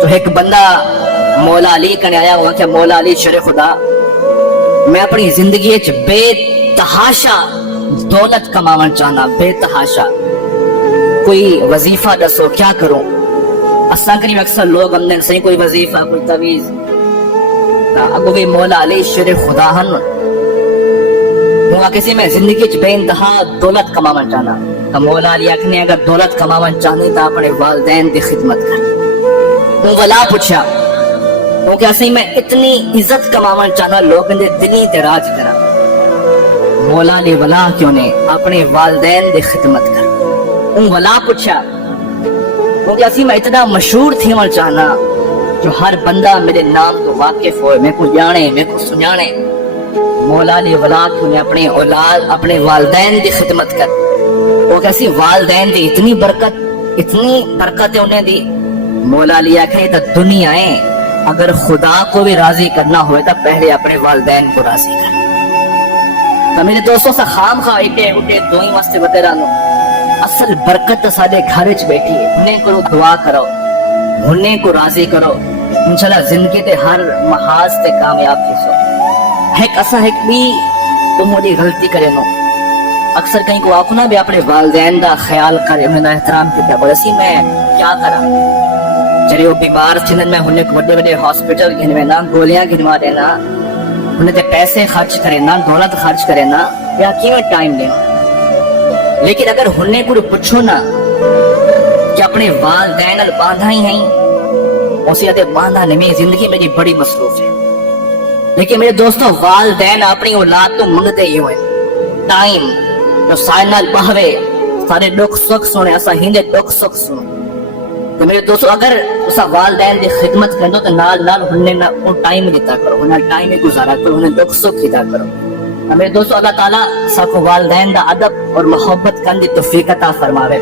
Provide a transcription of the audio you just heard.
تو ایک بندہ مولا علی کنے آیا ہوا کہ مولا علی شر خدا میں اپنی زندگی بے تحاشا دولت کماون چاہنا، بے تحاشا کوئی وظیفہ دسو کیا کروں. اساں کریم اکثر لوگ ہم نے صحیح کوئی وظیفہ کوئی تعویذ اگو بھی مولا علی شر خدا ہن ہوا کسی میں زندگی بے انتہا دولت کماون چاہنا. تو مولا علی اکھنے اگر دولت کماون چاہنی تو اپنے والدین دی خدمت کر. وہ ولا پوچھا کیونکہ اسی میں اتنی عزت کماون چاہنا لوگ دے دلی تے راج کرا. مولا علی ولا کیوں نے اپنے والدین دی خدمت کر. وہ ولا پوچھا کیونکہ اسی میں اتنا مشہور تھیون چاہنا جو ہر بندہ میرے نام تو واقف ہوئے، میں کو جانے میں کو سنانے. مولا علی ولا کیوں نے اپنے اولاد اپنے والدین دی خدمت کر. وہ کیسی والدین دی اتنی برکت انہیں دی. مولا علی آکھے تو دنیا ہے اگر خدا کو بھی راضی کرنا ہوئے تو پہلے اپنے والدین کو راضی کر. تو میرے دوستوں سے خام خواہ اٹھے دوئی واسطے بتے رہنو اصل برکت سارے گھر چ بیٹھی ہے. انہیں کو دعا کرو، انہیں کو راضی کرو، انشاءاللہ زندگی تے ہر محاذ تے کامیاب تھی سو. ایک اسا ایک بھی تم موڑی غلطی کرے نو اکثر کہیں کو آکھنا بھی اپنے والدین دا خیال کرے، انہیں دا احترام کیا بول اسی میں کیا کرا. جڑے وہ بیمار تھن میں انہیں کو بڑے ہاسپٹل گھنوے نا، گولیاں گھنوا دینا، انہیں تے پیسے خرچ کرے نا، دولت خرچ کرے نا، یا کیوں ٹائم دینا. لیکن اگر انہیں کو پوچھو نا کہ اپنے والدین ال باندھا ہی ہیں اسی آتے باندھا نہیں، زندگی میری بڑی مصروف ہے. لیکن میرے دوستوں والدین اپنی اولاد تو منگتے ہی ہوئے ٹائم جو سائنال بہوے سارے دکھ سکھ سنے اسا ہندے دکھ سکھ سنو. تو میرے دوستو اگر اسا والدین دی خدمت کرنو تو نال انہیں نہ ٹائم دیتا کرو، انہیں ٹائم گزارا کرو، انہیں دکھ سکھ دیتا کرو. میرے دوستو اللہ تعالیٰ سب کو والدین دا ادب اور محبت کرنے دی توفیق عطا فرماوے.